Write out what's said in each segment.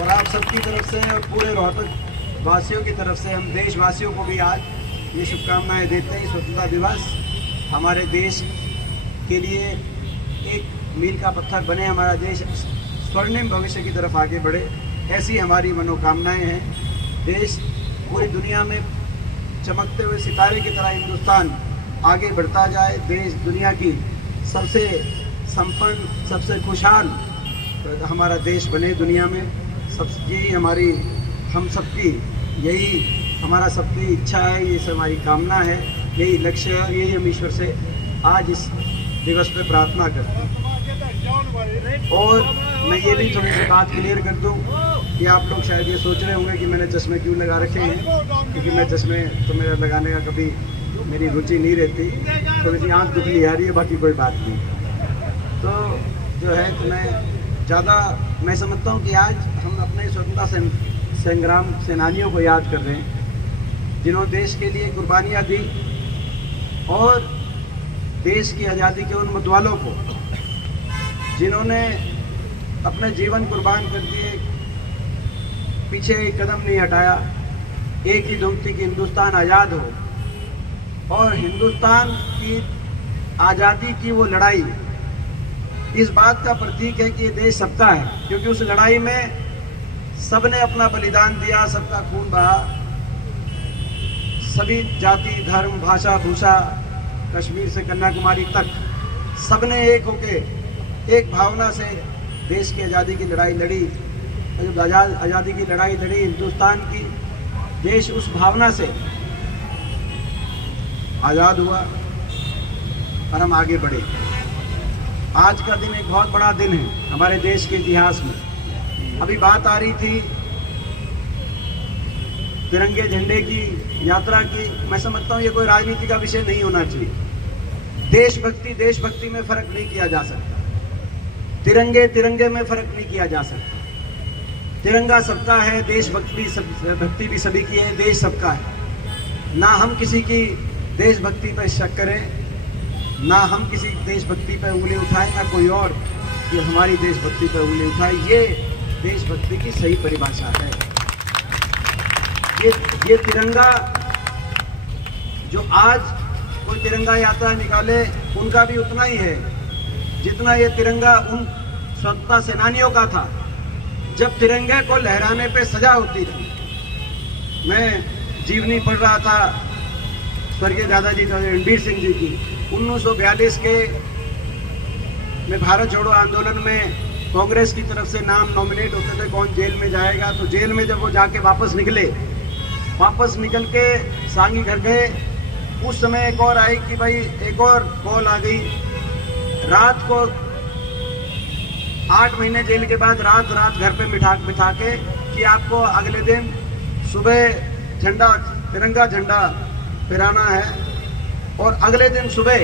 और आप सबकी तरफ से और पूरे रोहतक वासियों की तरफ से हम देशवासियों को भी आज ये शुभकामनाएं देते हैं। स्वतंत्रता दिवस हमारे देश के लिए एक मील का पत्थर बने, हमारा देश स्वर्णिम भविष्य की तरफ आगे बढ़े, ऐसी हमारी मनोकामनाएं हैं। देश पूरी दुनिया में चमकते हुए सितारे की तरह हिंदुस्तान आगे बढ़ता जाए, देश दुनिया की सबसे संपन्न सबसे खुशहाल हमारा देश बने दुनिया में। यही हमारी हम सबकी यही हमारा सबकी इच्छा है, ये सब हमारी कामना है, यही लक्ष्य है, यही हम ईश्वर से आज इस दिवस पे प्रार्थना करते हैं। और मैं ये भी थोड़ी सी बात क्लियर कर दूं कि आप लोग शायद ये सोच रहे होंगे कि मैंने चश्मे क्यों लगा रखे हैं, क्योंकि मैं चश्मे तो मेरा लगाने का कभी मेरी रुचि नहीं रहती, थोड़ी सी आँख दुखली आ रही है, बाकी कोई बात नहीं। तो जो है मैं समझता हूँ कि आज हम अपने स्वतंत्रता संग्राम सेनानियों को याद कर रहे हैं, जिन्होंने देश के लिए कुर्बानियाँ दी और देश की आज़ादी के उन मतवालों को जिन्होंने अपने जीवन कुर्बान कर दिए, पीछे एक कदम नहीं हटाया, एक ही धुन थी कि हिंदुस्तान आज़ाद हो। और हिंदुस्तान की आज़ादी की वो लड़ाई इस बात का प्रतीक है कि ये देश सबका है, क्योंकि उस लड़ाई में सबने अपना बलिदान दिया, सबका खून बहा, सभी जाति धर्म भाषा भूषा कश्मीर से कन्याकुमारी तक सबने एक होके एक भावना से देश की आज़ादी की लड़ाई लड़ी। जब आज़ादी की लड़ाई लड़ी हिंदुस्तान की, देश उस भावना से आज़ाद हुआ और हम आगे बढ़े। आज का दिन एक बहुत बड़ा दिन है हमारे देश के इतिहास में। अभी बात आ रही थी तिरंगे झंडे की यात्रा की। मैं समझता हूँ ये कोई राजनीति का विषय नहीं होना चाहिए। देशभक्ति में फर्क नहीं किया जा सकता, तिरंगे में फर्क नहीं किया जा सकता। तिरंगा सबका है, भक्ति भी सभी की है, देश सबका है। ना हम किसी की देशभक्ति पर शक करें, ना हम किसी देशभक्ति पर उंगली उठाएं, ना कोई और कि हमारी देशभक्ति पर उंगली उठाए। ये देशभक्ति की सही परिभाषा है। ये तिरंगा जो आज कोई तिरंगा यात्रा निकाले उनका भी उतना ही है जितना ये तिरंगा उन स्वतंत्रता सेनानियों का था, जब तिरंगे को लहराने पे सजा होती थी। मैं जीवनी पढ़ रहा था स्वर्गीय दादाजी रणबीर सिंह जी की। 1942 के में भारत छोड़ो आंदोलन में कांग्रेस की तरफ से नाम नॉमिनेट होते थे कौन जेल में जाएगा, तो जेल में जब वो जाके वापस निकल के सांगी घर गए, उस समय एक और आई कि भाई एक और कॉल आ गई रात को 8 महीने जेल के बाद रात घर पे बिठा के कि आपको अगले दिन सुबह तिरंगा झंडा फहराना है। और अगले दिन सुबह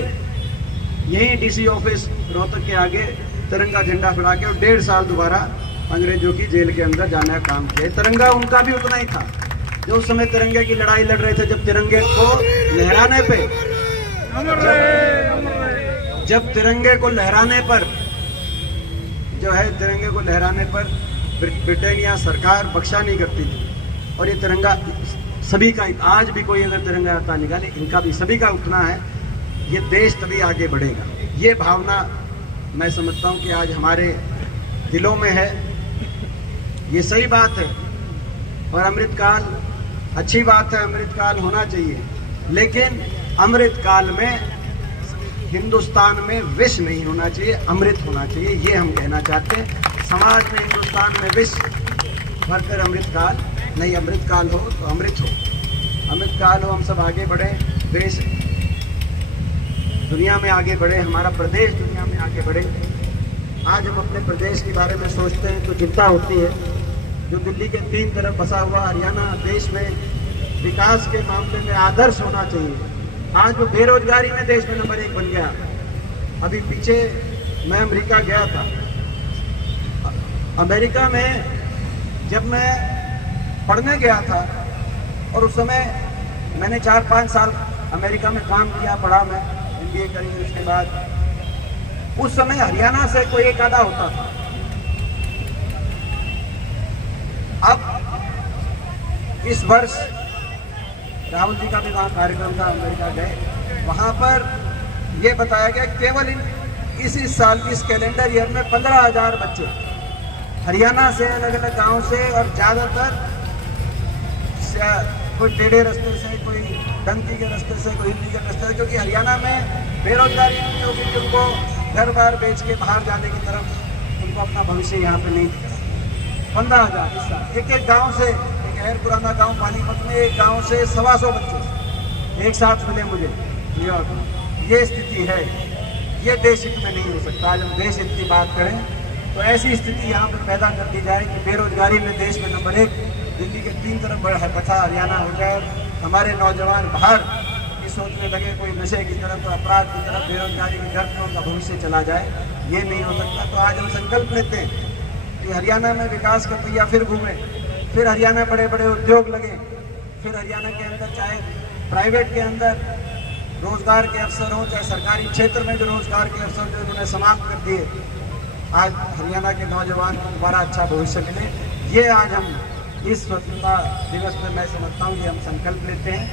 यहीं डीसी ऑफिस रोहतक के आगे तिरंगा झंडा फहरा के और 1.5 साल दोबारा अंग्रेजों की जेल के अंदर जाने का काम किया। तिरंगा उनका भी उतना ही था जो उस समय तिरंगे की लड़ाई लड़ रहे थे। जब तिरंगे को लहराने पे जब तिरंगे को लहराने पर ब्रिटेनिया सरकार बख्शा नहीं करती थी। और ये तिरंगा सभी का, आज भी कोई अगर तिरंगा यात्रा निकाले इनका भी सभी का उतना है। ये देश तभी आगे बढ़ेगा। ये भावना मैं समझता हूँ कि आज हमारे दिलों में है। ये सही बात है और अमृतकाल अच्छी बात है, अमृतकाल होना चाहिए, लेकिन अमृतकाल में हिंदुस्तान में विष नहीं होना चाहिए, अमृत होना चाहिए। ये हम कहना चाहते हैं। समाज में हिंदुस्तान में विष भरकर अमृतकाल नहीं, अमृतकाल हो तो अमृत हो, अमृतकाल हो, हम सब आगे बढ़े, देश दुनिया में आगे बढ़े, हमारा प्रदेश दुनिया में आगे बढ़े। आज हम अपने प्रदेश के बारे में सोचते हैं तो चिंता होती है। जो दिल्ली के 3 तरफ बसा हुआ हरियाणा देश में विकास के मामले में आदर्श होना चाहिए, आज वो बेरोजगारी में देश में नंबर 1 बन गया। अभी पीछे मैं अमेरिका गया था। अमेरिका में जब मैं पढ़ने गया था और उस समय मैंने 4-5 साल अमेरिका में काम किया, पढ़ा, मैं MBA करी उसके बाद। उस समय हरियाणा से कोई एक आधा होता था। इस वर्ष राहुल जी का भी वहाँ कार्यक्रम था, अमेरिका गए, वहाँ पर ये बताया गया केवल इस साल इस कैलेंडर ईयर में 15,000 बच्चे हरियाणा से, अलग अलग गांव से, और ज़्यादातर कोई टेढ़े रास्ते से, कोई डंकी के रास्ते से, कोई हिंदी के रास्ते से, क्योंकि हरियाणा में बेरोजगारी नहीं होगी कि उनको घर बार बेच के बाहर जाने की तरफ उनको अपना भविष्य यहाँ पे नहीं दिख रहा। 15,000 इस साल। एक गांव से, एक अहर पुराना गांव पानीपत में, एक गांव से 125 बच्चे एक साथ मिले मुझे न्यूयॉर्क में। ये स्थिति है, ये देश हित में नहीं हो सकता। आज हम देश हित की बात करें तो ऐसी स्थिति यहाँ पर पैदा कर दी जाए कि बेरोजगारी में देश में नंबर 1, दिल्ली के 3 तरफ बचा हरियाणा हो जाए, हमारे नौजवान बाहर ये सोचने लगे कोई नशे की तरफ, अपराध की तरफ, बेरोजगारी की तरफ, उनका भविष्य चला जाए, ये नहीं हो सकता। तो आज हम संकल्प लेते हैं कि हरियाणा में विकास का पहिया फिर घूमे, फिर हरियाणा बड़े बड़े उद्योग लगे, फिर हरियाणा के अंदर चाहे प्राइवेट के अंदर रोजगार के अवसर हो, चाहे सरकारी क्षेत्र में जो रोजगार के अवसर जो उन्होंने समाप्त कर दिए, आज हरियाणा के नौजवान को दोबारा अच्छा भविष्य मिले। ये आज हम इस स्वतंत्रता दिवस पर मैं समझता हूँ कि हम संकल्प लेते हैं।